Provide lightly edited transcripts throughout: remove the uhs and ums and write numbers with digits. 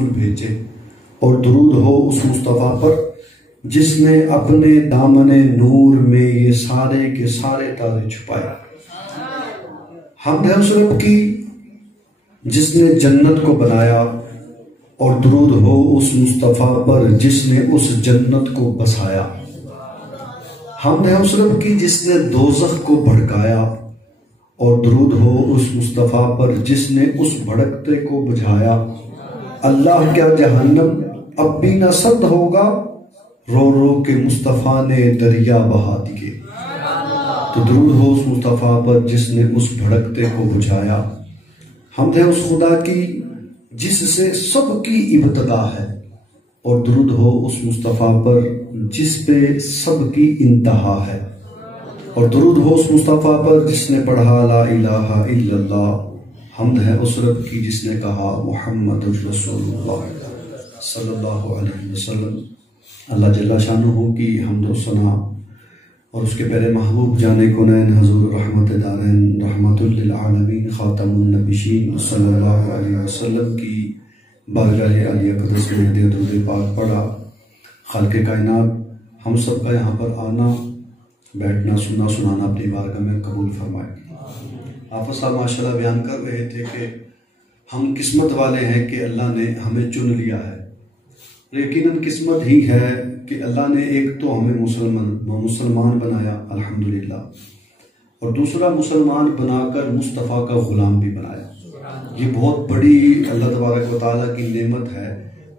रसूल भेजे और दुरूद हो उस मुस्तफ़ा पर जिसने अपने दामने नूर में ये सारे के सारे तारे छुपाए। हमद है उस रब की जिसने जन्नत को बनाया और दुरूद हो उस मुस्तफ़ा पर जिसने उस जन्नत को बसाया। हमद है उस रब की जिसने दोज़ख को भड़काया और दुरूद हो उस मुस्तफ़ा पर जिसने उस भड़कते को बुझाया। अल्लाह क्या जहन्नम अब भी न सर्द होगा, रो रो के मुस्तफ़ा ने दरिया बहा दिए। तो दुरूद हो उस मुस्तफ़ा पर जिसने उस भड़कते को बुझाया। हमद है उस खुदा की जिससे सबकी इब्तदा है और दुरूद हो उस मुस्तफ़ा पर जिस पे सबकी इंतहा है। और दुरूद हो उस मुस्तफ़ा पर जिसने पढ़ा ला इलाहा इल्लल्लाह। हमद है उस रब की जिसने कहा मुहम्मदुर रसूलुल्लाह सल्लल्लाहु अलैहि वसल्लम। अल्लाह जल्ला शानुहु की हम्द व सना और उसके प्यारे महबूब जाने कुनैन हजूर रहमत दारैन रहमतुल लिल आलमीन खातमुन नबिय्यीन सल्लल्लाहु अलैहि वसल्लम की बारगाह आलिया क़दस में दुरूद पाक पढ़ा। खालिक़ कायनात हम सब का यहाँ पर आना बैठना सुनना सुनाना अपनी बारगाह में कबूल फरमाए। आप साहब माशाल्लाह बयान कर रहे थे कि हम किस्मत वाले हैं कि अल्लाह ने हमें चुन लिया है। यकीनन किस्मत ही है कि अल्लाह ने एक तो हमें मुसलमान बनाया अल्हम्दुलिल्लाह, और दूसरा मुसलमान बनाकर मुस्तफ़ा का ग़ुलाम भी बनाया। ये बहुत बड़ी अल्लाह तबारक व तआला की नेमत है।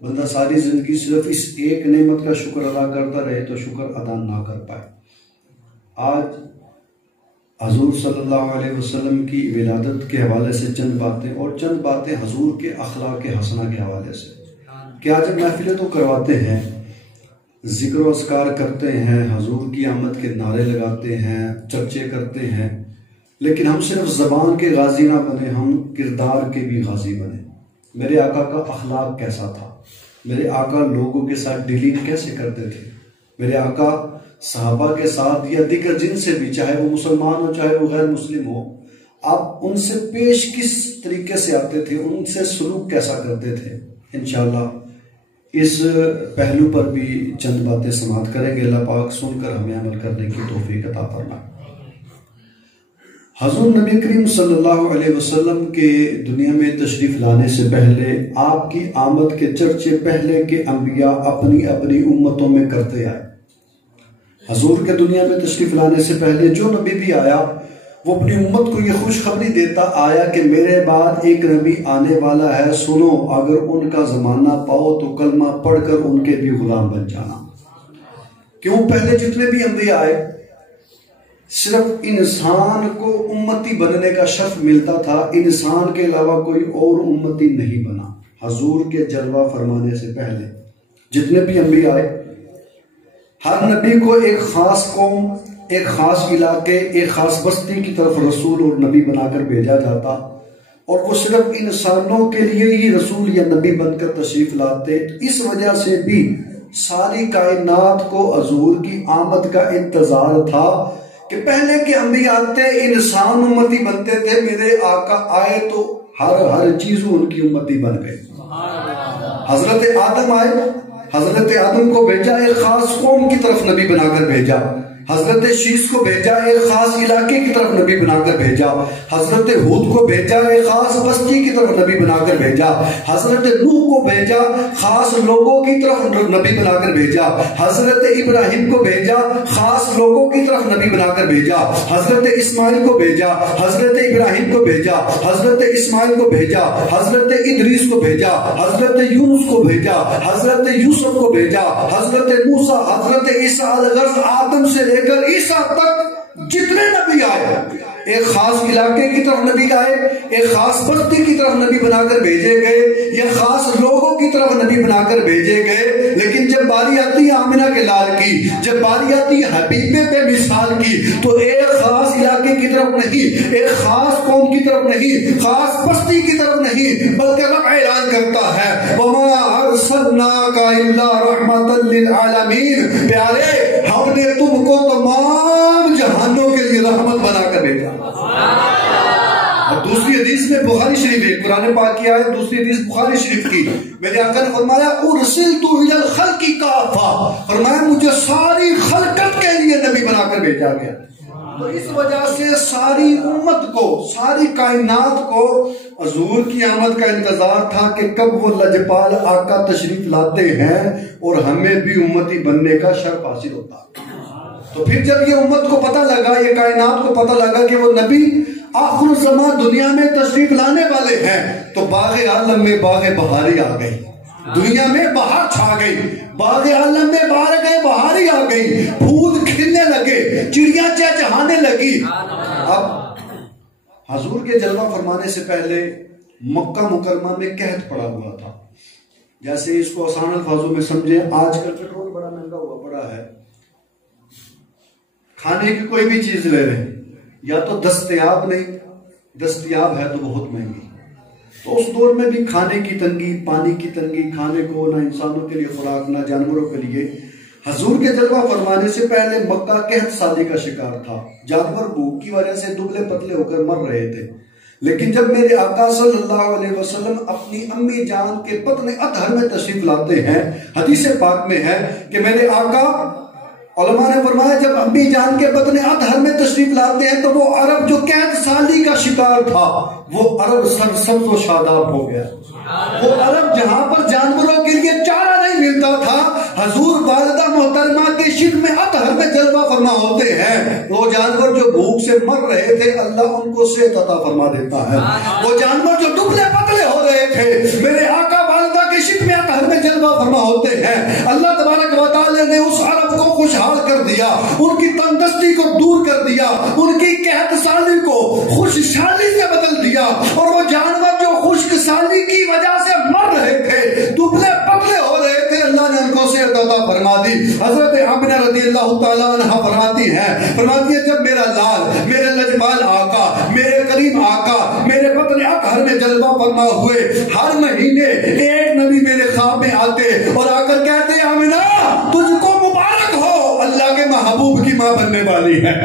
बंदा सारी ज़िंदगी सिर्फ इस एक नेमत का शुक्र अदा करता रहे तो शुक्र अदा ना कर पाए। आज हजूर सल्लल्लाहु अलैहि वसल्लम की विलादत के हवाले से चंद बातें और चंद बातें हजूर के अखलाक हसना के हवाले से। क्या जब महफिलें तो करवाते हैं, जिक्र अस्कार करते हैं, हजूर की आमद के नारे लगाते हैं, चर्चे करते हैं, लेकिन हम सिर्फ ज़बान के गाजी ना बने, हम किरदार के भी गाजी बने। मेरे आका का अखलाक कैसा था, मेरे आका लोगों के साथ डीलिंग कैसे करते थे, मेरे आका सहाबा के साथ या दिगर जिनसे भी, चाहे वो मुसलमान हो चाहे वो गैर मुस्लिम हो, आप उनसे पेश किस तरीके से आते थे, उनसे सलूक कैसा करते थे। इंशाअल्लाह इस पहलू पर भी चंद बातें समाअत करेंगे। अल्लाह पाक सुनकर हमें अमल करने की तौफीक अता फरमाए। हजूर नबी करीम सल्लल्लाहु अलैहि वसल्लम के दुनिया में तशरीफ लाने से पहले आपकी आमद के चर्चे पहले के अंबिया अपनी अपनी उम्मतों में करते आए। हजूर के दुनिया में तशरीफ लाने से पहले जो नबी भी आया वो अपनी उम्मत को ये खुशखबरी देता आया कि मेरे बाद एक नबी आने वाला है, सुनो, अगर उनका जमाना पाओ तो कलमा पढ़कर उनके भी गुलाम बन जाना। क्यों? पहले जितने भी अंबिया आए सिर्फ इंसान को उम्मती बनने का शर्फ मिलता था, इंसान के अलावा कोई और उम्मती नहीं बना। हजूर के जलवा फरमाने से पहले जितने भी अंबिया आए, हर नबी को एक खास कौम, एक खास इलाके, एक खास बस्ती की तरफ रसूल और नबी बनाकर भेजा जाता, और वो सिर्फ इंसानों के लिए ही रसूल या नबी बनकर तशरीफ लाते। इस वजह से भी सारी कायनात को हजूर की आमद का इंतजार था कि पहले के अंबिया आते, इंसान उम्मती बनते थे, मेरे आका आए तो हर चीज उनकी उम्मती बन गए। हजरत आदम आए, हजरत आदम को भेजा, एक खास कौम की तरफ नबी बनाकर भेजा। हजरत शीश को भेजा, एक खास इलाके की तरफ नबी बनाकर भेजा। हजरत हूद को भेजा, एक खास बस्ती की तरफ नबी बनाकर भेजा। हजरत नूह को भेजा, खास लोगों की तरफ नबी बनाकर भेजा। हजरत इब्राहिम को भेजा, खास लोगों की तरफ नबी बनाकर भेजा। हजरत इस्माइल को भेजा, हजरत इब्राहिम को भेजा, हजरत इस्माइल को भेजा, हजरत इदरीस को भेजा, हजरत यूनुस को भेजा, हजरत यूसुफ को भेजा, हजरत मूसा, हजरत ईसा, आदम से लेकर ईसा तक जितने नबी आए, एक खास इलाके की तरफ नबी आए, एक खास बस्ती की तरफ नबी बनाकर भेजे गए, या खास लोगों की तरफ नबी बनाकर भेजे गए। लेकिन जब बारी आती है आमिना के लाल की, जब बारी आती है हबीबे पे मिसाल की, तो एक खास इलाके की तरफ नहीं, एक खास कौम की तरफ नहीं, खास बस्ती की तरफ नहीं, बल्कि रब ऐलान करता है वमा अरसलनाका इल्ला रहमतल लिल आलमीन, प्यारे हमने तुमको तमाम जहानों के लिए रहमत बनाकर भेजा। और दूसरी हदीस में बुखारी शरीफ है, कुरान पाक की आयत, दूसरी हदीस बुखारी शरीफ की, मेरे आका ने फरमाया उरसिलतु इलल खल्क़ि काफ़ा, फरमाया मुझे सारी खलकत के लिए नबी बनाकर भेजा गया। तो इस वजह से सारी उम्मत को, सारी कायनात को हुजूर की आमद का इंतजार था कि कब वो लजपाल आका तशरीफ लाते हैं और हमें भी उम्मती बनने का शर्फ हासिल होता। तो फिर जब ये उम्मत को पता लगा, ये कायनात को पता लगा कि वो नबी आखिर ज़मान दुनिया में तशरीफ लाने वाले हैं, तो बाग़े आलम में बाग़े बहारी आ गई, दुनिया में बहार छा गई, बाग़े आलम में बहारी आ गई, फूल खिलने लगे, चिड़िया चहचहाने लगी। अब हुजूर के जलवा फरमाने से पहले मक्का मुकरमा में कहत पड़ा हुआ था। जैसे इसको आसान अल्फाजों में समझे, आजकल पेट्रोल बड़ा महंगा हुआ पड़ा है, खाने की कोई भी चीज ले रहे हैं, या तो दस्तयाब नहीं, दस्तयाब है तो बहुत महंगी। तो उस दौर में भी खाने की तंगी, पानी की तंगी, खाने को ना इंसानों के लिए खुराक ना जानवरों के लिए। हुजूर के जलवा फरमाने से पहले मक्का कहत सादी का शिकार था, जानवर भूख की वजह से दुबले पतले होकर मर रहे थे। लेकिन जब मेरे आका सल्लल्लाहु अलैहि वसल्लम अपनी अम्मी जान के बत्न अतहर में तशरीफ लाते हैं, हदीस पाक में है कि मेरे आका, उलमा ने फरमाया जब अम्मी जान के बत्न अतहर में तशरीफ लाते हैं तो वो अरब जो कैद साली का शिकार था, वो अरब सरसब्ज व शादाब हो गया। वो अरब जहां पर जानवरों के लिए चारा नहीं मिलता था, हुजूर वालिदा मोहतरमा के शिर में अतहर में जलवा फरमा होते हैं। वो जानवर जो भूख से मर रहे थे, अल्लाह उनको सेहत अता फरमा देता है। वो जानवर जो दुबले पतले हो रहे थे, मेरे आका वालिदा के शिर में अतहर में जलवा फरमा होते हैं। अल्लाह तबारक व तआला ने उस अरब को खुशहाल कर दिया, उनकी तंदुरुस्ती को दूर कर दिया, उनकी कहत साली को खुशहाली से बदल दिया। और वो जानवर जो खुश्क साली की वजह से मर रहे थे, दुबले पतले हो रहे थे, अल्लाह ने उनको सेहत अता फरमा दी। हजरत आमिना रज़ियल्लाहु तआला अन्हा फरमाती है जब मेरा लाल, मेरे लजपाल आका, मेरे करीम आका मेरे बत्न अतहर में जलवा फरमा हुए, हर महीने एक नबी मेरे ख्वाब में आते और आकर कहते आमिना तुझको मुबारक हो, अल्लाह के महबूब की मां बनने वाली है,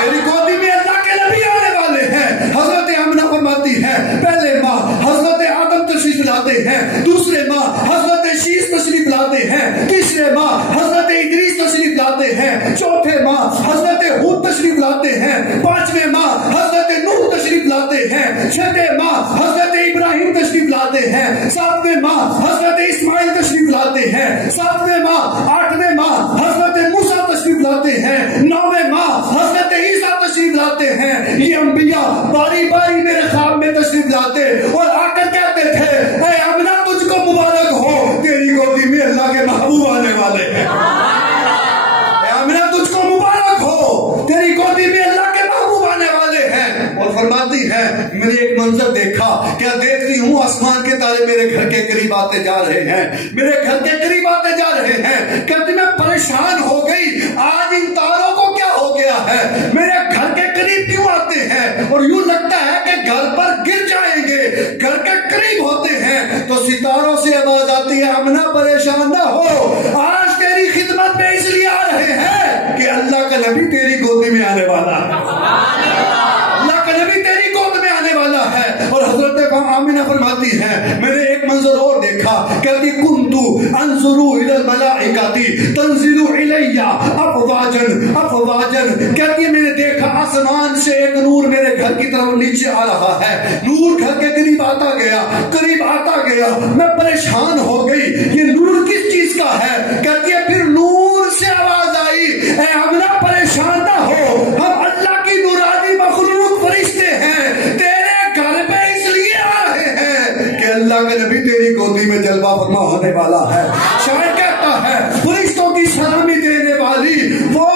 तेरी गोदी में अल्लाह के नबी आने वाले हैं। हजरत आमिना फरमाती है पहले माँ हजरत आदम तशरीफ लाते हैं, दूसरे माँ हजरत शीश तशरीफ लाते हैं, तीसरे माँ हजरत इदरीस तशरीफ लाते हैं, चौथे माँ हजरत हूद तशरीफ लाते हैं, पांचवें माँ हजरत नूह तशरीफ लाते हैं, छठे माँ हजरत इब्राहिम तशरीफ लाते हैं, सातवें माँ हजरत इस्माइल तशरीफ लाते हैं, सातवें माँ आठवें माँ हजरत मूसा तशरीफ लाते हैं, नौवें माँ हजरत ईसा तशरीफ लाते हैं। ये अंबिया बारी बारी मेरे ख्वाब में तशरीफ लाते और आकर कहते थे ऐ आमिना तुझको मुबारक हो, तेरी गोदी में अल्लाह के महबूब आने वाले हैं। आमिना तुझको मुबारक हो, तेरी गोदी में अल्लाह के महबूब आने वाले हैं। और फरमाती है मैंने एक मंजर देखा, क्या देखती हूँ, आसमान के तारे मेरे घर के करीब आते जा रहे हैं, मेरे घर के करीब आते जा रहे हैं। कहती मैं परेशान हो गई, आज इन तारों को क्या हो गया है, मेरे घर के करीब क्यों आते हैं और यूं लगता है कि घर पर गिर जाएंगे, घर के करीब होते हैं तो सितारों से आवाज आती है आमिना परेशान ना हो, आज तेरी खिदमत में इसलिए आ रहे हैं कि अल्लाह का नबी तेरी गोदी में आने वाला है, अल्लाह का नबी तेरी गोद में आने वाला है। और हजरत आमिना फरमाती है मैंने एक मंजर और देखा, कहती कुंतु अंजुरु इलल मलाइकाती तंजिलु इलैया अफवाजन अफवाजन, कहती है मैंने देखा आसमान से एक नूर मेरे घर की तरफ नीचे आ रहा है, नूर घर के करीब आता गया, करीब आता गया, मैं परेशान हो गई ये नूर किस चीज का है। कहती है फिर नूर से आवाज आई ऐ आमिना परेशान ना हो, हम अल्लाह की नूरानी मखलूक फरिश्ते हैं, तेरे घर पे इसलिए आ रहे हैं कि अल्लाह का नबी तेरी गोदी में जलवा फरमा होने वाला है। शायर कहता है फरिश्तों की सलामी देने वाली वो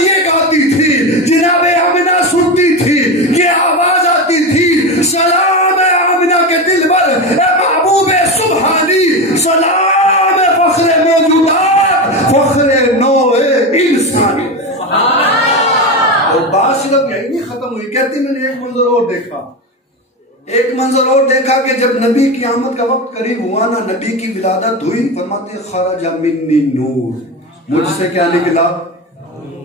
ये गाती थी, जनाबे आमिना सुनती थी, ये आवाज आती थी सलाम है आमिना के दिल पर ए महबूब सुबहानी, सलाम है फख्रे मौजूदात फख्रे नौए इंसानी। और बात सिर्फ यही नहीं खत्म हुई, कहती मैंने एक मंजर और देखा, एक मंजर और देखा कि जब नबी की आमद का वक्त करीब हुआ ना, नबी की विलादत हुई, फरमाते खरज मिन्नी नूर, मुझसे क्या निकला,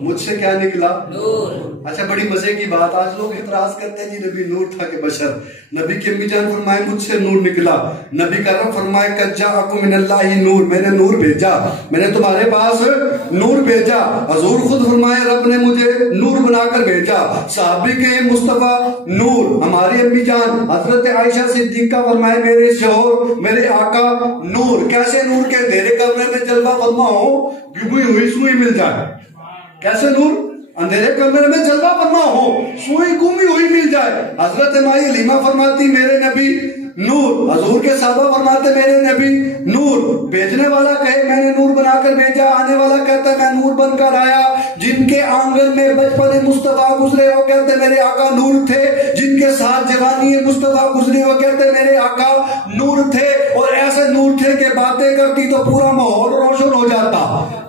मुझसे क्या निकला? नूर। अच्छा, बड़ी मजे की बात, आज लोग इतराज करते हैं जी नबी नूर था के बशर। नबी की अम्मी जान फरमाए मुझसे नूर निकला। नबी का रब फरमाए कज्जाअकुम मिनल्लाहि नूर, मैंने नूर भेजा, मैंने तुम्हारे पास नूर भेजा। हजूर खुद फरमाए रब ने मुझे नूर बनाकर भेजा। साहबी के मुस्तफा नूर, हमारी अम्मी जान हजरत आयशा सिद्दीका फरमाए मेरे शोहर मेरे आका नूर। कैसे नूर के? अंधेरे कमरे में जलवा फरमा हो, गुमी हुई सुई मिल जाए। कैसे नूर? अंधेरे कमरे में जलवा फरमा हो, सुई गुमी हुई मिल जाए। हजरत माई हलीमा फरमाती मेरे नबी नूर। हजूर के साहबा फरमाते मेरे नबी नूर। भेजने वाला कहे मैंने नूर बनाकर भेजा, आने वाला कहता है मैं नूर बनकर आया। जिनके आंगन में बचपन मुस्तफा गुजरे वो कहते मेरे आका नूर थे। जिनके साथ जवानी मुस्तफा गुजरी वो कहते मेरे आका नूर थे। और ऐसे नूर थे कि बातें करती तो पूरा माहौल रोशन हो जाता।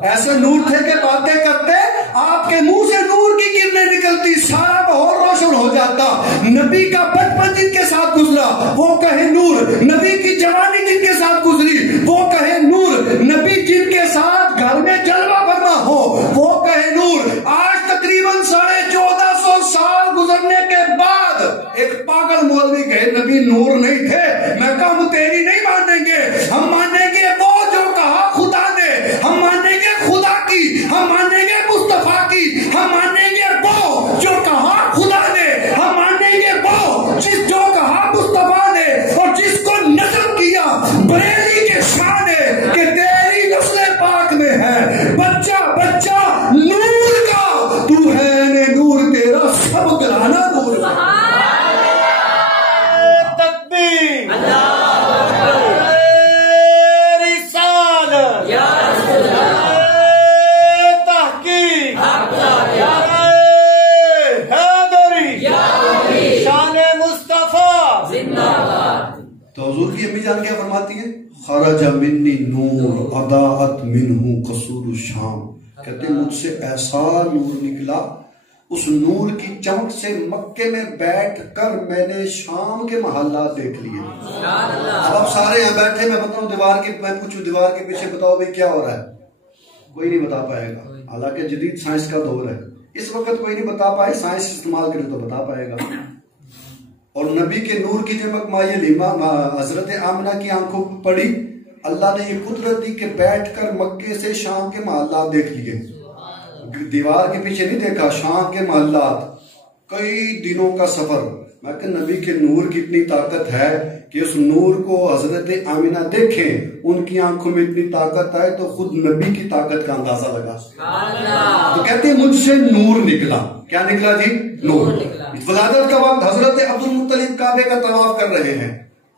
ऐसे नूर थे कि बातें करते आपके मुंह से नूर की किरणें निकलती, सारा माहौल रोशन हो जाता। नबी का बचपन जिनके साथ गुजरा वो कहे नूर। नबी की जवानी जिनके साथ गुजरी वो कहे नूर। नबी जिनके साथ घर में जलवा फरमा हो वो कहे नूर। आज तकरीबन 1450 साल गुजरने के बाद एक पागल मौलवी कहे नबी नूर नहीं थे। मैं कहा हम तेरी नहीं मानेंगे, हम मानेंगे वो जो कहा खुदा ने, हम मानेंगे खुदा की, हम मानेंगे मुस्तफा की, हम मानेंगे वो जो कहा खुदा ने, हम मानेंगे वो जो कहा मुस्तफा ने और जिसको नजर किया बरेली के शान है कि तेरी नस्ल पाक में है बच्चा बच्चा नूर का, तू है ने नूर तेरा सब घराना नूर। तो हुजूर की अम्मी जान क्या फरमाती है? खरजा मिन्नी नूर अदाअत मिन्हु कसूर शाम। कहते मुझसे ऐसा नूर निकला, उस नूर की चमक से मक्के में बैठ कर मैंने शाम के महल्ला देख लिए। अब आप सारे यहाँ बैठे, मैं बताऊं दीवार के, मैं पूछूं दीवार के पीछे बताओ भाई क्या हो रहा है, कोई नहीं बता पाएगा। हालांकि जदीद साइंस का दौर है, इस वक्त कोई नहीं बता पाए, साइंस इस्तेमाल करे तो बता पाएगा। और नबी के नूर की चमक माई हलीमा हजरत आमिना की आंखों पर पड़ी। अल्लाह ने ये कुदरत दी कि बैठकर मक्के से शाम के महल्ला देख लिए। दीवार के पीछे नहीं देखा, शाम के महल्ला, कई दिनों का सफर। मैं कि नबी के नूर की इतनी ताकत है कि उस नूर को हजरत आमिना देखें, उनकी आंखों में इतनी ताकत आए तो खुद नबी की ताकत का अंदाजा लगा। तो कहते मुझसे नूर निकला। क्या निकला जी? नूर। विलादत का वक्त हजरत अब्दुल मुत्तलिब काबे का तवाफ कर रहे हैं,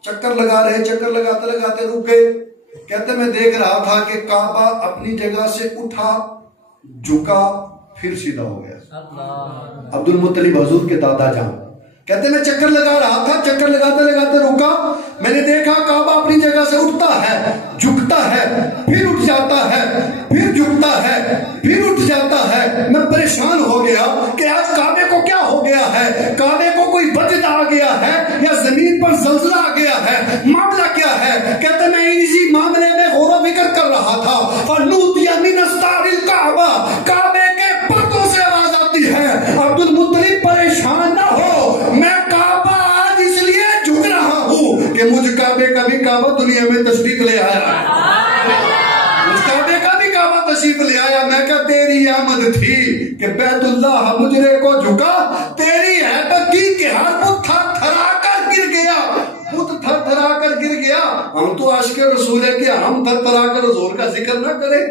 चक्कर लगा रहे, चक्कर लगाते लगाते रुक गए। कहते मैं देख रहा था कि काबा अपनी जगह से उठा, झुका, फिर सीधा हो गया। अब्दुल मुत्तलिब हुजूर के दादा जान कहते मैं चक्कर लगा रहा था, चक्कर लगाते लगाते रुका, मैंने देखा काबा अपनी जगह से उठता है, झुकता है, फिर उठ जाता है, फिर झुकता है, फिर उठ जाता है। मैं परेशान हो गया कि आज काबे को क्या हो गया है, काबे को कोई वजद आ गया है या जमीन पर जलजला आ गया है, मामला क्या है। कहते मैं इसी मामले में गौर फिक्र कर रहा था। फनूदिया मिन अस्तारिल काबा, काबे के पर्दों से आवाज आती है अब्दुल मुत्तलिब परेशान ना हो, मैं काबा आज इसलिए झुक रहा हूं कि मुझ काबे का भी काबा दुनिया में तशरीफ ले आया है, मुझ काबे का भी काबा तशरीफ ले आया। मैं क्या तेरी आमद थी कि बैतुल्लाह मुजरे को झुका, तेरी हैबत थी कि हर बुत थरथरा कर गिर गया, बुत थरथरा कर गिर गया। हम तो आशिक़े रसूल है कि हम थरथरा कर हुजूर का जिक्र ना करें।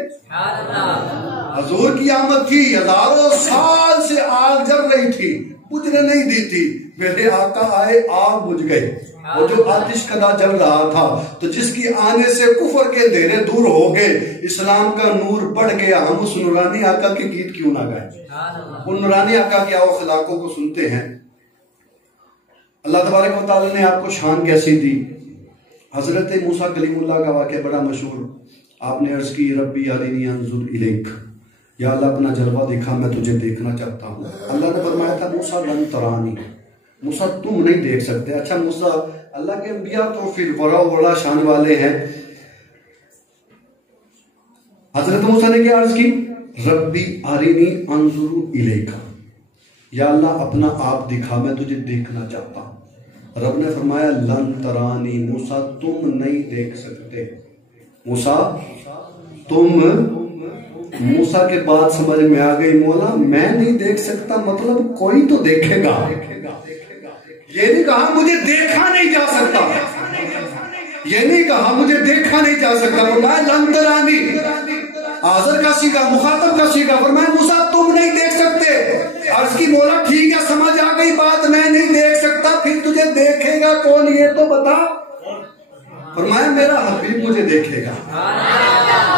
हुजूर की आमद थी, हजारों साल से आग जल रही थी, बुझने नहीं दी थी, मेरे आका आए, आग बुझ गई। वो जो आतिश कदा जल रहा था, तो जिसकी आने से कुफर के अंधेरे दूर हो गए, इस्लाम का नूर बढ़ गया। हम उस नूरानी आका के गीत क्यों ना गाएं? उन नूरानी आका की आओ खिलाकों को सुनते हैं। अल्लाह तबारक व तआला ने आपको शान कैसी दी। हजरत मूसा कलीमुल्लाह का वाक़या बड़ा मशहूर, आपने अर्ज की रब्बी अरिनी अंजुर इलैक, या अल्लाह अपना जलवा दिखा, मैं तुझे देखना चाहता हूँ। अल्लाह ने फरमाया था मूसा लन तरानी, मूसा तुम नहीं देख सकते। अच्छा मूसा, अल्लाह के अंबिया तो फिर बड़ा शान वाले हैं। हजरत मूसा ने क्या अर्ज की, रब्बी अरिनी अंजुरु इलेका, या अल्लाह अपना आप दिखा, मैं तुझे देखना चाहता हूं। रब ने फरमाया लन तरानी, मूसा तुम नहीं देख सकते। मूसा मूसा के बाद समझ में आ गई, मौला मैं नहीं देख सकता मतलब कोई तो देखेगा। ये नहीं कहा मुझे देखा नहीं जा सकता, ये नहीं कहा मुझे देखा नहीं जा सकता, फरमाया लन तरानी, आज़र का सीगा, मुखातब का सीगा, फरमाया मूसा तुम नहीं देख सकते। अर्ज की मौला ठीक है समझ आ गई बात, मैं नहीं देख सकता, फिर तुझे देखेगा कौन ये तो बता। फरमाया मेरा हबीब मुझे देखेगा,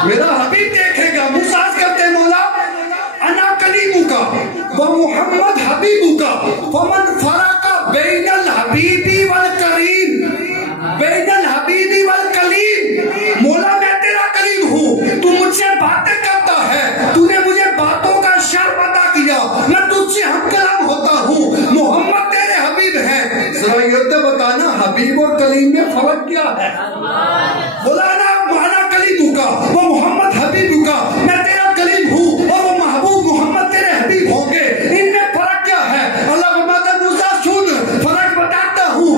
मेरा हबीब देखेगा। मूसा करते मौला अना कलीमु का व मुहम्मद हबीबु का फमन फरका बैनल हबीबी वल करीम, बैनल हबीबी वल कलीम। मौला मैं तेरा करीम हूँ, तू मुझसे बातें करता है, तूने मुझे बातों का शर पता किया, मैं तुझसे हम कलाम होता हूँ, मोहम्मद तेरे हबीब है। जरा ये तो बताना हबीब और कलीम में फर्क क्या है। बोला ना कलीम का वो मोहम्मद हबीब का, मैं तेरा कलीम हूँ और वो महबूब मोहम्मद तेरे हबीब होंगे, इनमें फर्क क्या है। अल्लाह फरमाता मूसा सुन फर्क बताता हूँ।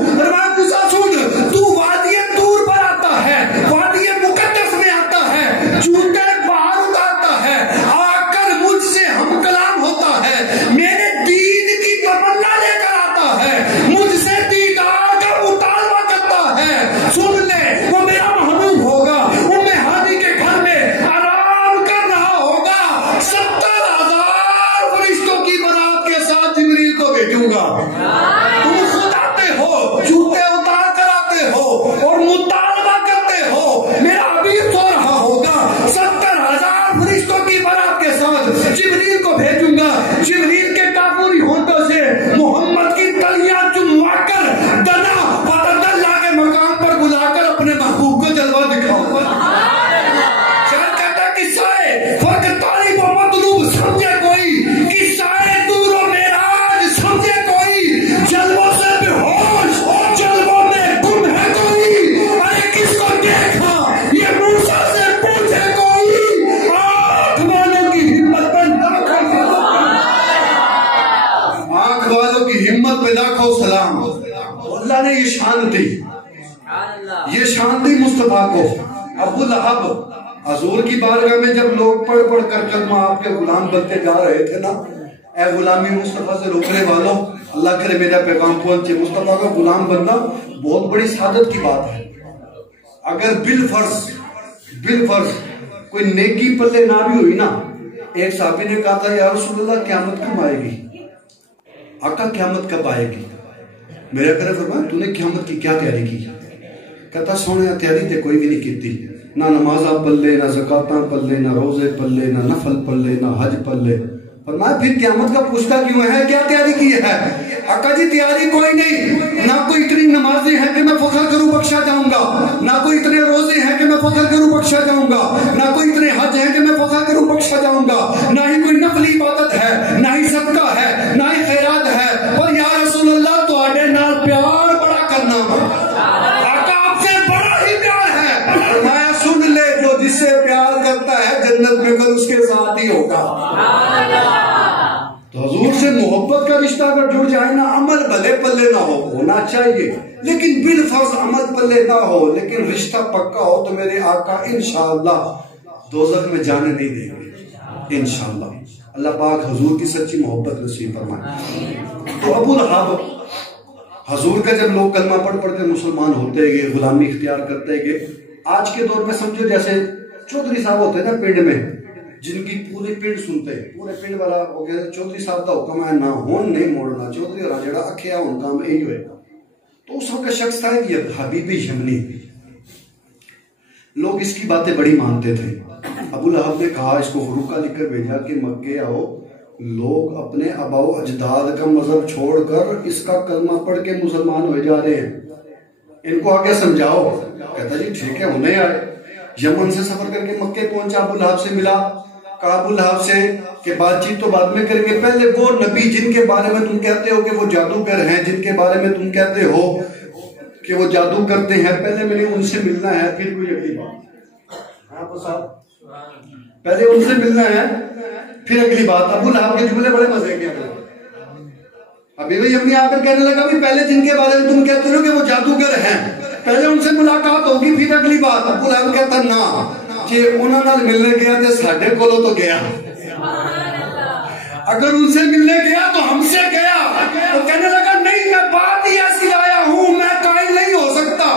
मूसा सुन, तू वादिये तूर पर आता है, वादिये मुकद्दस में आता है, जूते बाहर उतारता है, आकर मुझसे हम कलाम होता है, मेरे दीन की तमन्ना लेकर आता है, मुझसे दीदार का मुतालबा करता है। सुन ले वो मेरा महबूब होगा, उम्मे हानी के घर में आराम कर रहा होगा, 70,000 फरिश्तों की बारात के साथ जिब्रील को भेजूंगा। तुम खुद आते हो, जूते उतार कर आते हो और मुतालबा करते हो, मेरा हबीब सो रहा होगा, 70,000 फरिश्तों की बारात के साथ जिब्रील को भेजूंगा। जिब्रील के काबूरी होंठों से मोहम्मद की तलियां चुमवाकर दना पतदल्ला के मकाम पर बुलाकर अपने महबूब को जलवा दिखाऊंगा। शायद कहता किस्सा है फर्क तारीफ और मतलूब समझे कोई, किस्सा है दूर और मेराज समझे कोई, जलवों से बेहोश जलवों में गुम है कोई, अरे किसको देखा ये मूसा से पूछे कोई, आंख वालों की हिम्मत पर आंख वालों की हिम्मत पे लाखों सलाम। अल्लाह ने ये शान दी, ये शान दी मुस्तफा को। अबू लहब हजूर की बारगाह में जब लोग पढ़ पढ़ कर कलमा आपके गुलाम बनते जा रहे थे ना, ए गुलामी मुस्तफा से रोकने वालों, अल्लाह करे मेरा पैगाम पहुंचे। मुस्तफा का गुलाम बनना बहुत बड़ी सादत की बात है। अगर बिल फर्ज कोई नेकी पल्ले ना भी हुई ना, एक साहबी ने कहा था या रसूलल्लाह क़यामत कब आएगी, आका क़यामत कब आएगी। मेरा करे फरमाया तूने क़यामत की क्या तैयारी की। कहता सोने तैयारी तो कोई भी नहीं की, ना नमाजा पल्ले, ना ज़काता पल्ले, ना रोजे पल्ले, ना नफल पल्ले, ना हज पल्ले। फरमाया फिर क़यामत का पूछता क्यों है, क्या तैयारी की है। आका जी तैयारी कोई नहीं, ना कोई इतनी नमाजें हैं कि मैं फख्र करूं बख्शा जाऊंगा, ना कोई इतने रोजे हैं कि मैं फख्र करूं बख्शा जाऊंगा, ना कोई इतने हज हैं कि मैं फख्र करूं बख्शा जाऊंगा, ना ही कोई नफली इबादत है, ना ही सदका है, ना ही खैरात है, पर या रसूलल्लाह तुहाडे नाल प्यार बड़ा करना, आका आपसे बड़ा ही प्यार है। मैं सुन ले जो जिससे प्यार करता है जन्नत में कल उसके साथ ही होगा। तो हुजूर से मोहब्बत का रिश्ता अगर जुड़ जाए ना, अमल भले पल्ले ना हो, होना चाहिए लेकिन बिल फर्ज अमल पल्ले ना हो, लेकिन रिश्ता पक्का हो तो मेरे आका इंशाअल्लाह दोज़ख में जाने नहीं देंगे इंशाअल्लाह। अल्लाह पाक हुजूर की सच्ची मोहब्बत नसीब फरमाए। तो अबू लहब हुजूर का जब लोग कलमा पढ़ पढ़ के मुसलमान होते गए, गुलामी इख्तियार करते गए, आज के दौर में समझो जैसे चौधरी साहब होते हैं ना पिंड में, जिनकी पूरी पिंड सुनते, पूरे पिंड वाला हो गया चौधरी साहब का हुक्म है ना होन नहीं मोड़ना, चौधरी और जेड़ा अखिया उनका काम यही होएगा। तो उस वक्त शख्स था कि हबीबी यमनी, लोग इसकी बातें बड़ी मानते थे। अबू लहब ने कहा, इसको हुरुका लिखकर भेजा कि मक्के आओ, लोग अपने अबाओ अजदाद का मजहब छोड़कर इसका कलमा पढ़ के मुसलमान हो जा रहे हैं, इनको आगे समझाओ। कहता जी ठीक है, उन्हें आए, यमन से सफर करके मक्के पहुंचा, अबू लहब से मिला, कहा अबू लहब से कि बातचीत तो बाद में करेंगे, पहले वो नबी जिनके बारे में तुम कहते हो कि वो जादूगर हैं, जिनके बारे में तुम कहते हो कि वो जादू करते हैं, पहले मैंने उनसे मिलना है, फिर कोई अगली बात। हाँ साहब पहले उनसे मिलना है, फिर अगली बात। अबू लहब के जुमले बड़े मजे के अगले। अभी भाई अपनी आकर कहने लगा भी पहले जिनके बारे में तुम कहते हो कि वो जादूगर हैं, पहले उनसे मुलाकात होगी फिर अगली बात। अबू लहब कहता ना जे उन्होंने मिलने गया तो साढ़े कोलो तो गया, अगर उनसे मिलने गया तो हमसे गया। तो कहने लगा नहीं मैं बात ही ऐसी लाया हूं, मैं कायल नहीं हो सकता।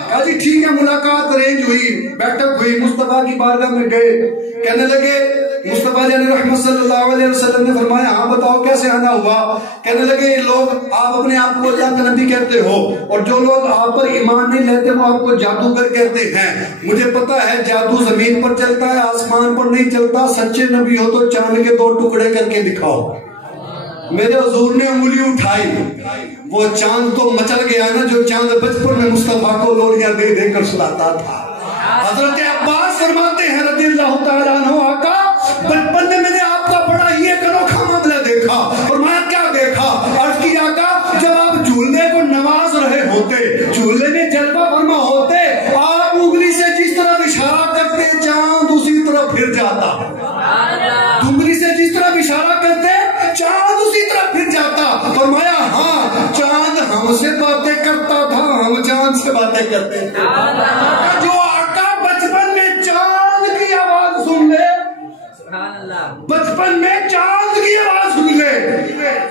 कहा जी ठीक है, मुलाकात अरेंज हुई, बैठक हुई, मुस्तफा की बारगाह में गए। कहने लगे मुस्तफा रहमत सल्लल्लाहु अलैहि वसल्लम ने फरमाया हाँ बताओ कैसे आना हुआ। कहने लगे ये लोग आप अपने आप को अल्लाह का नबी कहते हो और जो लोग आप पर ईमान नहीं लेते वो आपको जादूगर कहते हैं। मुझे पता है जादू जमीन पर चलता है, आसमान पर नहीं चलता। सच्चे नबी हो तो चांद के 2 टुकड़े करके दिखाओ। मेरे हुजूर ने उंगली उठाई, वो चांद तो मचल गया ना जो चांद बचपन में मुस्तफा को लोरियां दे देकर सुलाता था। हजरत अब्बास फरमाते हैं रज़ियल्लाहु तआला अन्हु, आका बचपन में मैंने आपका बड़ा ही एक अनोखा मामला देखा। फरमाया क्या देखा? अर्ज किया आका जब आप झूलने को नवाज रहे होते, झूलने में जलवा फरमा होते, आप उंगली से जिस तरह इशारा करते चांद उसी तरह फिर जाता। उंगली से जिस तरह इशारा करते चांद उसी तरह फिर जाता। फरमाया हाँ चांद हमसे बातें करता था, हम चांद से बातें करते थे। जो आका बचपन में चांद की आवाज सुन ले, बचपन में चांद की आवाज सुन ले,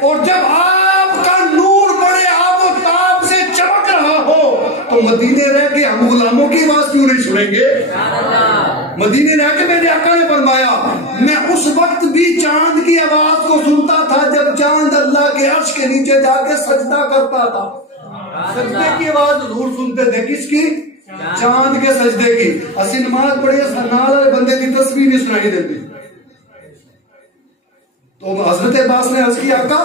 और जब आपका नूर बड़े आबोताब से चमक रहा हो तो मदीने रह के हम गुलामों की आवाज क्यों नहीं सुनेंगे? मदीने रह के मेरे आका ने फरमाया मैं उस वक्त भी चांद की आवाज को सुनता था जब चांद अल्लाह के अर्श के नीचे जाके सजदा करता था। सजदे की आवाज हुजूर सुनते थे, किसकी? चांद के सजदे की। असि नमाज पढ़े नाल वाले बंदे की तस्बीह नहीं सुनाई देती। तो हजरत अब्बास ने अर्ज किया आका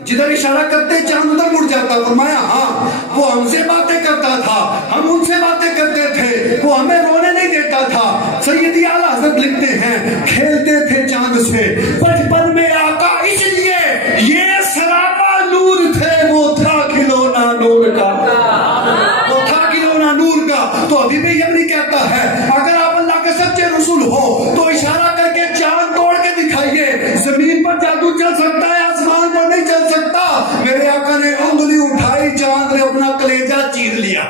जिधर इशारा करते चांद उधर मुड़ जाता। फरमाया हाँ वो हमसे बातें करता था, हम उनसे बातें करते थे, वो हमें रोने नहीं देता था। सैयदी आला हजरत लिखते हैं खेलते थे चांद से बचपन में आका, इसलिए ये सरापा नूर थे, वो था खिलौना नूर का, वो था खिलौना नूर का। तो अभी भी यमनी कहता है अगर आप अल्लाह के सच्चे रसूल हो तो इशारा करके चांद तोड़ के दिखाइए। जमीन पर जादू चल सकता है, आसमान पर नहीं चल सकता। मेरे आका ने उंगली उठाई, चांद ने अपना कलेजा चीर लिया,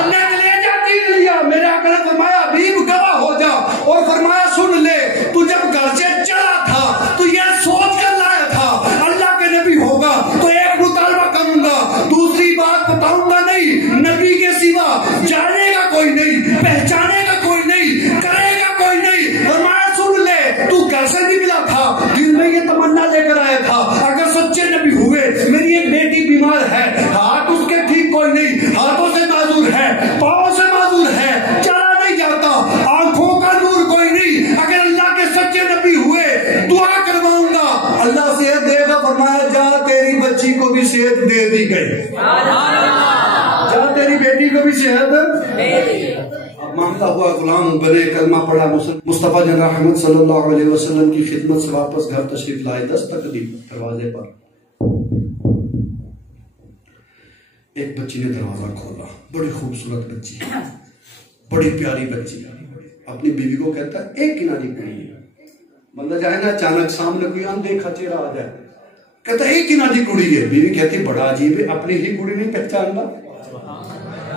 कलेजा चीर लिया। मेरे आका ने फरमाया अभी गवाह हो जा, और फरमाया सुन ले तू जब घर से चला था तो यह सोच कर लाया था अल्लाह के नबी होगा तो एक मुतालबा करूंगा, दूसरी बात बताऊंगा नहीं, नबी के सिवा जानेगा कोई नहीं, पहचानेगा कोई नहीं, करेगा कोई नहीं। फरमाया सुन ले तू घर से नहीं मिला था, दिल में ये तमन्ना लेकर आया था अगर सच्चे नबी हुए मेरी एक बेटी बीमार है, हाथ उसके ठीक कोई नहीं, हाथों से माजूर है, पाँव से माजूर है, चला नहीं जाता, आंखों का नूर कोई नहीं, अगर अल्लाह के सच्चे नबी हुए दुआ करवाऊंगा अल्लाह सेहत देगा। फरमाया जा तेरी बच्ची को भी सेहत दे दी गई, जा तेरी बेटी को भी सेहत। मामला हुआ गुलाम बने, कलमा पढ़ा, मुस्तफा रहमत सल्लल्लाहु अलैहि वसल्लम की खिदमत से वापस घर तशरीफ लाए। दस्तक दी दरवाजे पर, एक बच्ची ने दरवाजा खोला, बड़ी खूबसूरत बच्ची, बड़ी प्यारी बच्ची। अपनी बीवी को कहता है एक किनारी कुड़ी है, बंदा जाए ना अचानक सामने कोई अनदेखा चेहरा आ जाए, कहता एक किनारी कुड़ी है। बीवी कहती बड़ा अजीब है, अपनी ही कुड़ी नहीं पहचानना।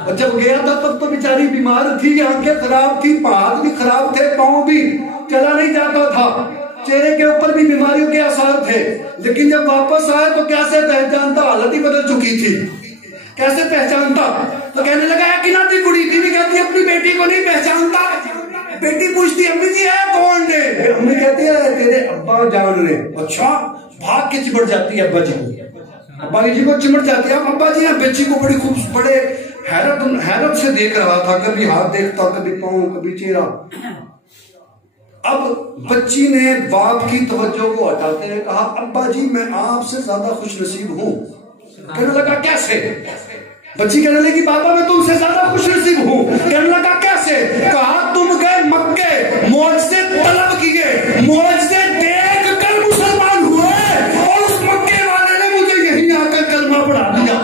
और जब गया था तब तो बेचारी बीमार थी, आंखें खराब थी, हाथ भी खराब थे, पाँव भी, चला नहीं जाता था, चेहरे के ऊपर भी बीमारियों के आसार थे। लेकिन जब वापस आया तो कैसे पहचानता, हालत ही बदल चुकी थी, कैसे पहचानता? तो कहने लगा कि ना थी कुड़ी। बीवी कहती अपनी बेटी को नहीं पहचानता। बेटी पूछती अम्मी जी है कौन ने? अम्मी कहती है तेरे अब्बा जान ने। अच्छा, भाग के चिमट जाती है अब्बा जी को, अब्बा जी को चिमट जाती है। अब्बा जी बच्ची को बड़ी खूब बड़े हैरत से देख रहा था, कभी हाथ देखता, कभी पाँव, कभी चेहरा। अब बच्ची ने बाप की तवज्जो को हटाते हुए कहा अब्बा जी मैं आपसे ज्यादा खुश नसीब हूँ। कहने लगा कैसे? बच्ची कहने लगी बाबा मैं तुमसे ज्यादा खुश नसीब हूँ। कहने लगा कैसे? कहा तुम गए मक्के, मुआवजे तलब किए, मुआवजे देख कर मुसलमान हुए और उस मक्के वाले ने मुझे यहीं आकर कलमा पढ़ा दिया।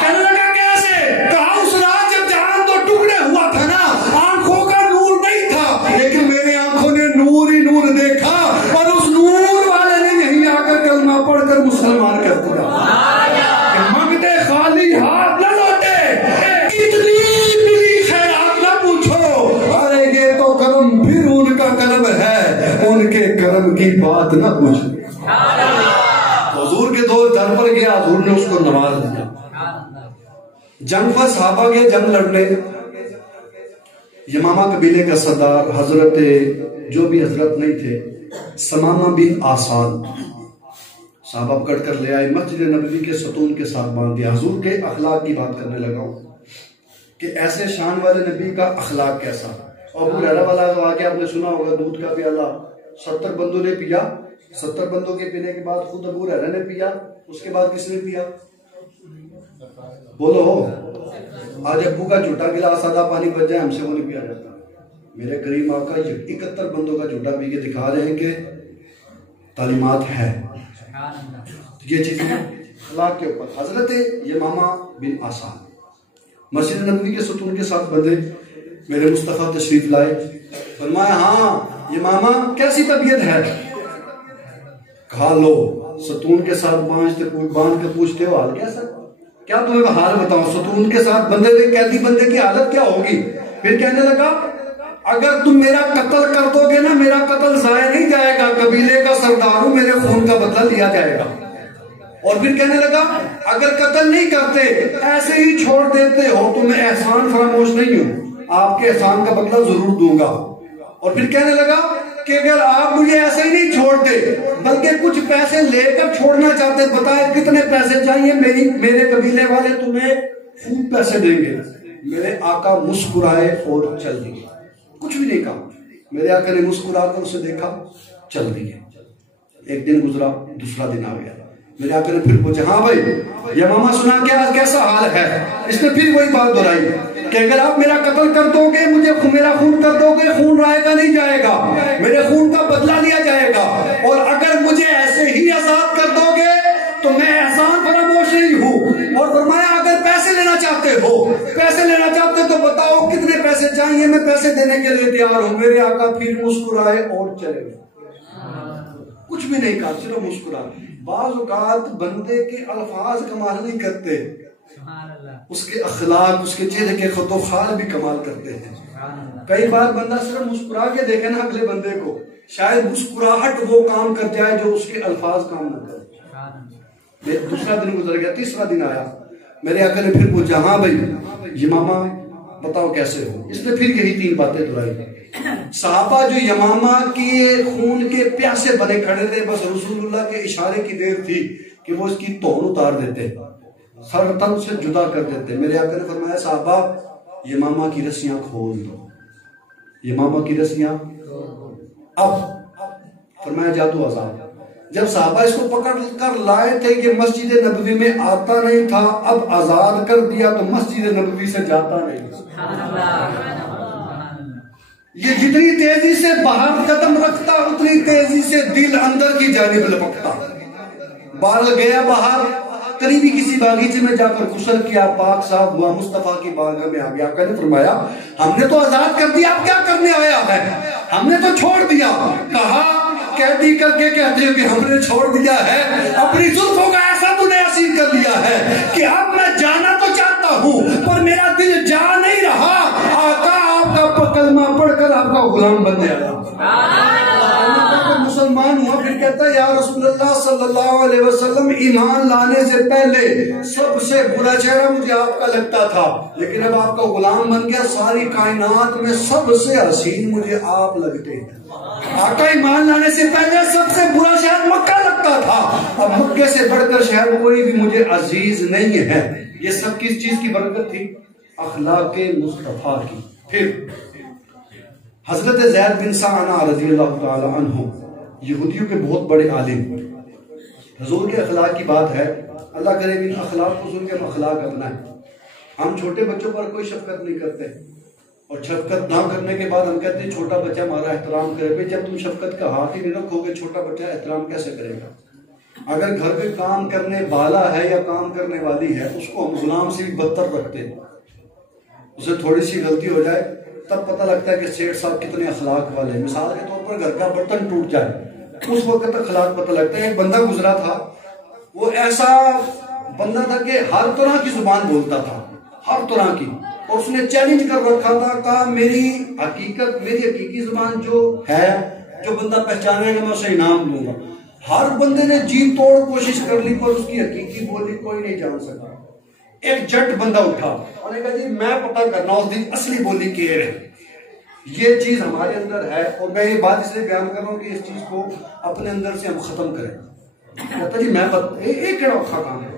कहने लगा कैसे? कहा उस रात जब जान तो टुकड़े हुआ था ना, आंखों का नूर की बात ना कुछ। हुजूर के दो दर पर गया, हुजूर ने उसको नवाज दिया। जंग पर सहाबा के जंग लड़ने, यमामा कबीले का सरदार हजरत जो भी हजरत नहीं थे समामा बिन आसान साहबा पकड़ कर ले आए, मस्जिद नबवी के सतून के साथ बांध दिया। हुजूर के अखलाक की बात करने लगा कि ऐसे शान वाले नबी का अखलाक कैसा। और अबू हुरैरा वाला वाक़या आपने सुना होगा, दूध का प्याला 70 बंदों ने पिया, 70 बंदों के पीने के बाद खुद अबू हुरैरा ने पिया, उसके बाद किसने पिया? बोलो। आज अब्बू का झूठा गिलास आधा पानी बच जाए, हमसे वो नहीं पिया जाता। मेरे करीम आका 71 बंदों का झूठा पी के दिखा रहे हैं कि तालीमात है। ये चीज अखलाक के ऊपर। हजरत यमामा बिन आसान मस्जिद नबवी के सतून के साथ बंधे, मेरे मुस्तफा तशरीफ लाए, फरमाया हाँ यमामा कैसी तबीयत है? कहा लो सतून के साथ बांध के पूछते हो हाल कैसा? क्या तुम्हें हाल बताऊं? सतून के साथ बंधे हुए कैदी बंदे की हालत क्या होगी? फिर कहने लगा अगर तुम मेरा कत्ल कर दोगे ना, मेरा कत्ल जाया नहीं जाएगा, कबीले का सरदार हूं, मेरे खून का बदला लिया जाएगा। और फिर कहने लगा अगर कत्ल नहीं करते, ऐसे ही छोड़ देते हो तो मैं एहसान फरामोश नहीं हूं, आपके एहसान का बदला जरूर दूंगा। और फिर कहने लगा कि अगर आप मुझे ऐसे ही नहीं छोड़ते बल्कि कुछ पैसे लेकर छोड़ना चाहते, बताए कितने पैसे चाहिए? मेरे कबीले वाले तुम्हें खूब पैसे देंगे। मेरे आका मुस्कुराए और चल दिए, कुछ भी नहीं कहा। मेरे आका ने मुस्कुराकर उसे देखा, चल दिए। एक दिन गुजरा, दूसरा दिन आ गया, मेरे आका ने फिर पूछा हाँ भाई यमामा सुना क्या, कैसा हाल है? इसने फिर वही बात दोहराई कि अगर आप मेरा कत्ल कर दोगे, मुझे मेरा खून कर दोगे, खून रायगा नहीं जाएगा, मेरे खून का बदला लिया जाएगा। और अगर मुझे ऐसे ही आजाद कर दोगे तो मैं एहसान फरामोश नहीं हूं। और फरमाया अगर पैसे लेना चाहते तो बताओ कितने पैसे चाहिए, मैं पैसे देने के लिए तैयार हूं। मेरे आका फिर मुस्कुराए और चले गए, कुछ भी नहीं कहा, सिर्फ मुस्कुराए। बाज़ औक़ात बंदे के अल्फाज कमाल नहीं करते, उसके अखलाक, उसके चेहरे के खतो खाल भी कमाल करते हैं। कई बार बंदा सिर्फ मुस्कुरा के देखे ना अगले बंदे को, शायद मुस्कुराहट वो काम कर जाए जो उसके अल्फाज काम न करे। दूसरा दिन गुजर गया, तीसरा दिन आया, मेरे आका ने फिर पूछा हाँ भाई यमामा बताओ कैसे हो? इसने फिर यही 3 बातें दोहराई। साहबा जो यमामा के खून के प्यासे बने खड़े थे, बस रसूलुल्लाह के इशारे की देर थी कि वो इसकी तौन उतार देते, सर तन से जुदा कर देते। मेरे आका ने फरमाया साहबा यमामा की रस्सियां खोल दो, यमामा की रस्सियां। अब फरमाया जा तू आजाद। जब साहबा इसको पकड़ कर लाए थे कि मस्जिद नबवी में आता नहीं था, अब आजाद कर दिया तो मस्जिद नबवी से जाता नहीं। ये जितनी तेजी से बाहर कदम रखता उतनी तेजी से दिल अंदर की जानिब लपकता। बाल गया बाहर, करीबी किसी बागीचे में जाकर गुस्ल किया, पाक साहब हुआ, मुस्तफा की बारगाह में आ गया। आका ने फरमाया हमने तो आजाद कर दिया, अब क्या करने आया है? हमने तो छोड़ दिया। कहा कैदी करके कहते हो कि हमने छोड़ दिया है, अपनी जुल्फों का ऐसा तूने असीर कर लिया है कि अब मैं जाना तो चाहता हूं पर मेरा दिल जा नहीं रहा। आका आपका कलमा पढ़कर आपका गुलाम बन गया, मुसलमान हुआ। फिर कहता है या रसूलुल्लाह सल्लल्लाहु अलैहि वसल्लम ईमान लाने से पहले सबसे बुरा चेहरा मुझे आपका लगता था, लेकिन अब आपका गुलाम बन गया, सारी कायनात में सबसे हसीन मुझे आप लगते हैं। आका ईमान लाने से पहले सबसे बुरा शहर मक्का लगता था, अब मक्के से बढ़कर शहर कोई भी मुझे अजीज नहीं है। ये सब किस चीज की बरकत थी? अखलाके मुस्तफा की। फिर हजरत ज़ैद बिन साना रज़ियल्लाहु ताला अन्हु यहूदियों के बहुत बड़े आलिम, हुजूर के अखलाक की बात है, अल्लाह करे इन अखलाक को सुन के हम अखलाक अपनाएं। हम छोटे बच्चों पर कोई शफकत नहीं करते और शफकत ना करने के बाद हम कहते हैं छोटा बच्चा हमारा एहतराम करे। भाई जब तुम शफकत का हाथ ही नहीं रखोगे छोटा बच्चा एहतराम कैसे करेगा? अगर घर पे काम करने वाला है या काम करने वाली है उसको हम गुलाम से भी बदतर रखते हैं। उसे थोड़ी सी गलती हो जाए तब पता लगता है कि सेठ साहब कितने अखलाक वाले हैं। मिसाल के तौर पर घर का बर्तन टूट जाए उस वक्त अखलाक पता लगता है। एक बंदा गुजरा था, वो ऐसा बंदा था कि हर तरह की जुबान बोलता था, हर तरह की, और उसने चैलेंज कर रखा था, कहा मेरी हकीकी जुबान जो है जो बंदा पहचानेगा मैं उसे इनाम दूंगा। हर बंदे ने जी तोड़ कोशिश कर ली पर उसकी हकीकी बोली कोई नहीं जान सका। एक जट बंदा उठा और कहा जी मैं पता करना उस दिन असली बोली क्या है। ये चीज हमारे अंदर है और मैं ये बात इसलिए बयान कर रहा हूँ कि इस चीज को अपने अंदर से हम खत्म करें। कहता जी मैं एक औखा काम है।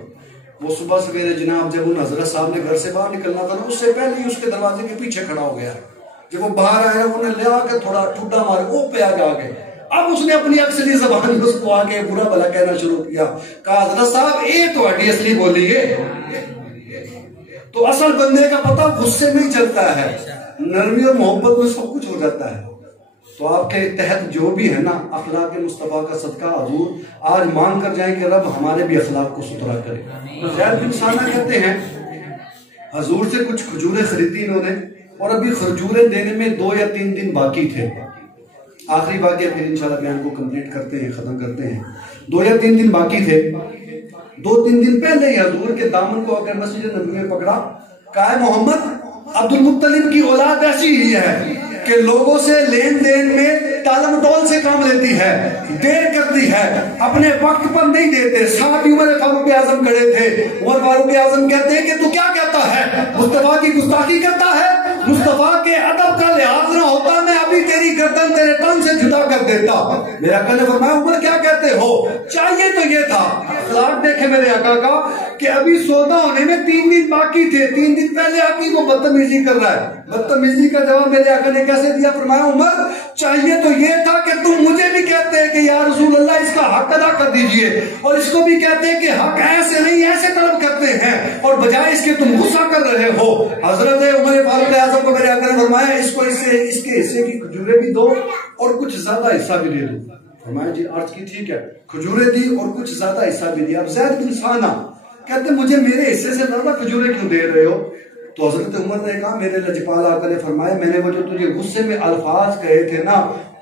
वो सुबह सवेरे जनाब जब उन हजरत साहब ने घर से बाहर निकलना था ना उससे पहले ही उसके दरवाजे के पीछे खड़ा हो गया। जब वो बाहर आया उन्हें ले आकर थोड़ा ठुड्डा मारे वो पे आगे। अब उसने अपनी असली जबान उसको आके बुरा भला कहना शुरू किया। कहा हजरत साहब ये तो असली बोली है। तो असल बंदे का पता गुस्से में ही चलता है, नरमी और मोहब्बत में सब कुछ हो जाता है। तो आपके तहत जो भी है ना अखलाक मुस्तफा का सदका हजूर आज मांग कर जाए कि रब हमारे भी अखलाक को सुथरा करे। ज़ैद बिन साना कहते हैं हजूर से कुछ खजूरें खरीदी इन्होंने और अभी खजूरें देने में 2 या 3 दिन बाकी थे। आखिरी वाक़या फिर इंशाल्लाह बयान को कंप्लीट करते हैं, खत्म करते हैं। 2 या 3 दिन बाकी थे। 2-3 दिन पहले ही हजूर के दामन को आकर मस्जिद नबी में पकड़ा। कहा मोहम्मद अब्दुल मुत्तलिब की औलाद ऐसी ही है कि लोगों से लेन देन में टालम टोल से काम लेती है, देर करती है, अपने वक्त पर नहीं देते। साथ ही उमर फारूक आजम खड़े थे। उमर फारूक आजम कहते हैं कि तू क्या कहता है, मुस्तफा की गुस्ताखी करता है। मुस्तफा के अदब का लिहाज ना होता मैं अभी तेरी गर्दन तेरे तन से जुदा कर देता। मेरे आका ने फरमाया उमर क्या कहते हो, चाहिए तो ये था। अखलाक देखे मेरे आका का कि अभी सौदा होने में 3 दिन बाकी थे। 3 दिन पहले आकी को बदतमीजी कर रहा है। बदतमीजी का जवाब मेरे आका ने कैसे दिया, फरमाया उमर चाहिए तो ये था कि तुम मुझे भी कहते हैं कि या रसूल अल्लाह इसका हक अदा कर दीजिए, और इसको भी कहते हैं कि हक ऐसे नहीं ऐसे तलब करते हैं, और बजाय इसके तुम गुस्सा कर रहे हो। हजरत उमर फारूक आजम को मेरे आका ने फरमाया इसको इसके हिस्से की खजूरें भी दो और कुछ ज्यादा हिस्सा भी दे दो। फरमाया जी अर्ज की ठीक है, खजूरें दी और कुछ ज्यादा हिस्सा भी दिया। अब ज़ैद बिन साना कहते मुझे मेरे हिस्से से ज्यादा खजूरें क्यों दे रहे हो। तो हजरत उमर ने कहा मेरे लजपाल आका ने फरमाया मैंने वो जो तुझे गुस्से में अल्फाज कहे थे ना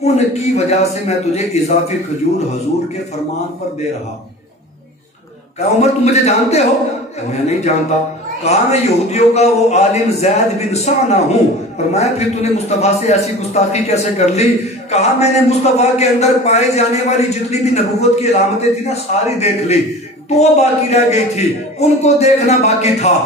उनकी वजह से मैं तुझे इजाफी खजूर हजूर के फरमान पर दे रहा। कहा उमर तुम मुझे जानते हो? मैं नहीं जानता। कहा मैं यहूदियों का वो आलिम ज़ैद बिन साना हूँ। फरमाया फिर तूने मुस्तफा से ऐसी गुस्ताखी कैसे कर ली? कहा मैंने मुस्तफा के अंदर पाए जाने वाली जितनी भी नबुव्वत की अलामतें थी ना सारी देख ली, 2 बाकी रह गई थी, उनको देखना बाकी था।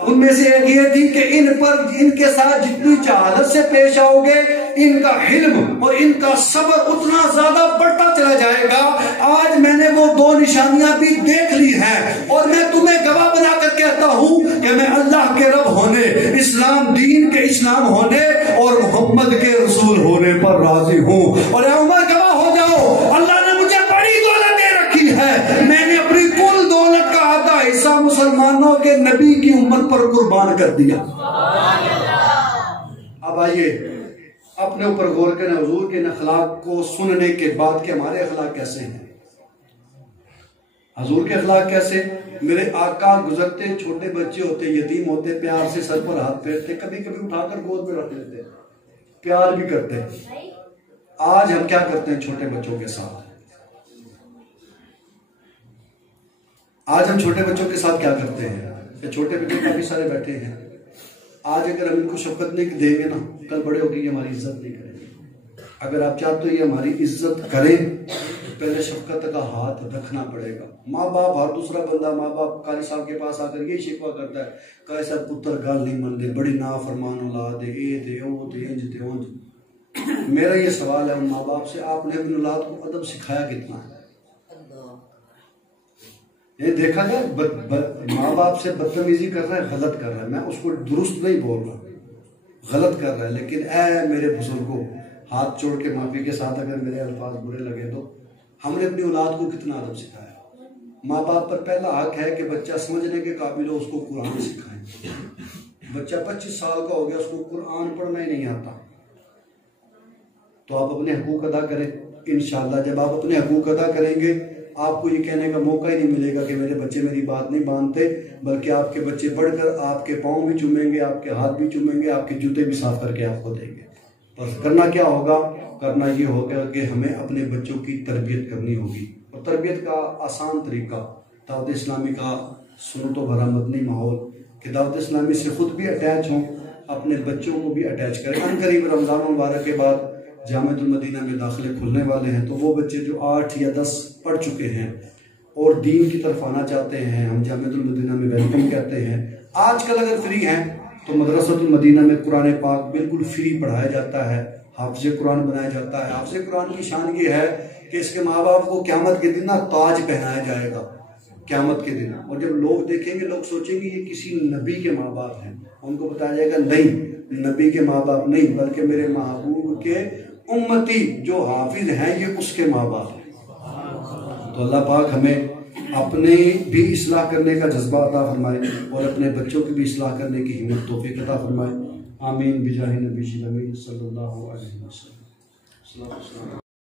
उनमें से एक ये थी कि इन पर इनके साथ जितनी जहालत से पेश आओगे इनका हिल्म और इनका सब्र उतना ज्यादा बढ़ता चला जाएगा। आज मैंने वो 2 निशानियां भी देख ली हैं और मैं तुम्हें गवाह बनाकर कहता हूं कि मैं अल्लाह के रब होने, इस्लाम दीन के इस्लाम होने और मोहम्मद के रसूल होने पर राजी हूं। और उमर गवाह हो जाओ, अल्लाह ने मुझे बड़ी दौलत दे रखी है, मैंने अपनी कुल दौलत का आधा हिस्सा मुसलमानों के नबी की उम्मत पर कुर्बान कर दिया। अब आइए अपने ऊपर गौर करें हुजूर के अखलाक को सुनने के बाद कि हमारे अखलाक कैसे हैं, हुजूर के अखलाक कैसे। मेरे आका गुजरते छोटे बच्चे होते, यतीम होते, प्यार से सर पर हाथ फेरते, कभी कभी उठाकर गोद में रख लेते, प्यार भी करते। आज हम क्या करते हैं छोटे बच्चों के साथ? आज हम छोटे बच्चों के साथ क्या करते हैं? छोटे बच्चे काफी सारे बैठे हैं। आज अगर हम इनको शफकत नहीं देंगे ना कल बड़े होकर ये हमारी इज्जत नहीं करेंगे। अगर आप चाहते हो ये हमारी इज्जत करें तो पहले शफकत का हाथ रखना पड़ेगा। माँ बाप हर दूसरा बंदा माँ बाप कारी साहब के पास आकर यही शिकवा करता है, कैसा पुत्र गाल नहीं मन दे, बड़ी नाफरमान औलाद है, ए थे ओ थे इंज थे उंज। मेरा ये सवाल है उन माँ बाप से, आपने अपनी औलाद को अदब सिखाया कितना है? ये देखा जाए माँ बाप से बदतमीजी कर रहा है, गलत कर रहा है, मैं उसको दुरुस्त नहीं बोल रहा, गलत कर रहा है, लेकिन ऐ मेरे बुजुर्गों हाथ जोड़ के माफी के साथ अगर मेरे अल्फाज बुरे लगे तो हमने अपनी औलाद को कितना अदब सिखाया। माँ बाप पर पहला हक है कि बच्चा समझने के काबिल हो, उसको कुरान सिखाएं। बच्चा 25 साल का हो गया, उसको कुरान पढ़ना ही नहीं आता, तो आप अपने हकूक अदा करें। इंशाअल्लाह जब आप अपने हकूक अदा करेंगे आपको ये कहने का मौका ही नहीं मिलेगा कि मेरे बच्चे मेरी बात नहीं मानते, बल्कि आपके बच्चे बढ़कर आपके पाँव भी चूमेंगे, आपके हाथ भी चूमेंगे, आपके जूते भी साफ करके आपको देंगे। पर करना क्या होगा? करना ये होगा कि हमें अपने बच्चों की तरबियत करनी होगी। और तरबियत का आसान तरीका दावत इस्लामी का सुन्नतों भरा मदनी माहौल कि दावत इस्लामी से खुद भी अटैच हों, अपने बच्चों को भी अटैच करें। अनकरीब रमज़ान मुबारक के बाद जामिअतुल मदीना में दाखिले खुलने वाले हैं, तो वो बच्चे जो 8 या 10 पढ़ चुके हैं और दीन की तरफ आना चाहते हैं, हम जामिअतुल मदीना में वेलकम कहते हैं। आजकल अगर फ्री हैं तो मदरसतुल मदीना में कुरान पाक बिल्कुल फ्री पढ़ाया जाता है, हाफिज़ कुरान बनाया जाता है। हाफिज़ कुरान की शान ये है कि इसके माँ बाप को क़यामत के दिन ना ताज पहनाया जाएगा क़यामत के दिन, और जब लोग देखेंगे लोग सोचेंगे ये किसी नबी के माँ बाप हैं। उनको बताया जाएगा नहीं, नबी के माँ बाप नहीं, बल्कि मेरे महबूब के उम्मती जो हाफिज हैं ये उसके माँ बाप हैं। तो अल्लाह पाक हमें अपने भी इस्लाह करने का जज्बा अता फरमाए और अपने बच्चों की भी इस्लाह करने की हिम्मत तौफीक अता फरमाए। आमीन बिजाहि नबी सल्लल्लाहु अलैहि वसल्लम।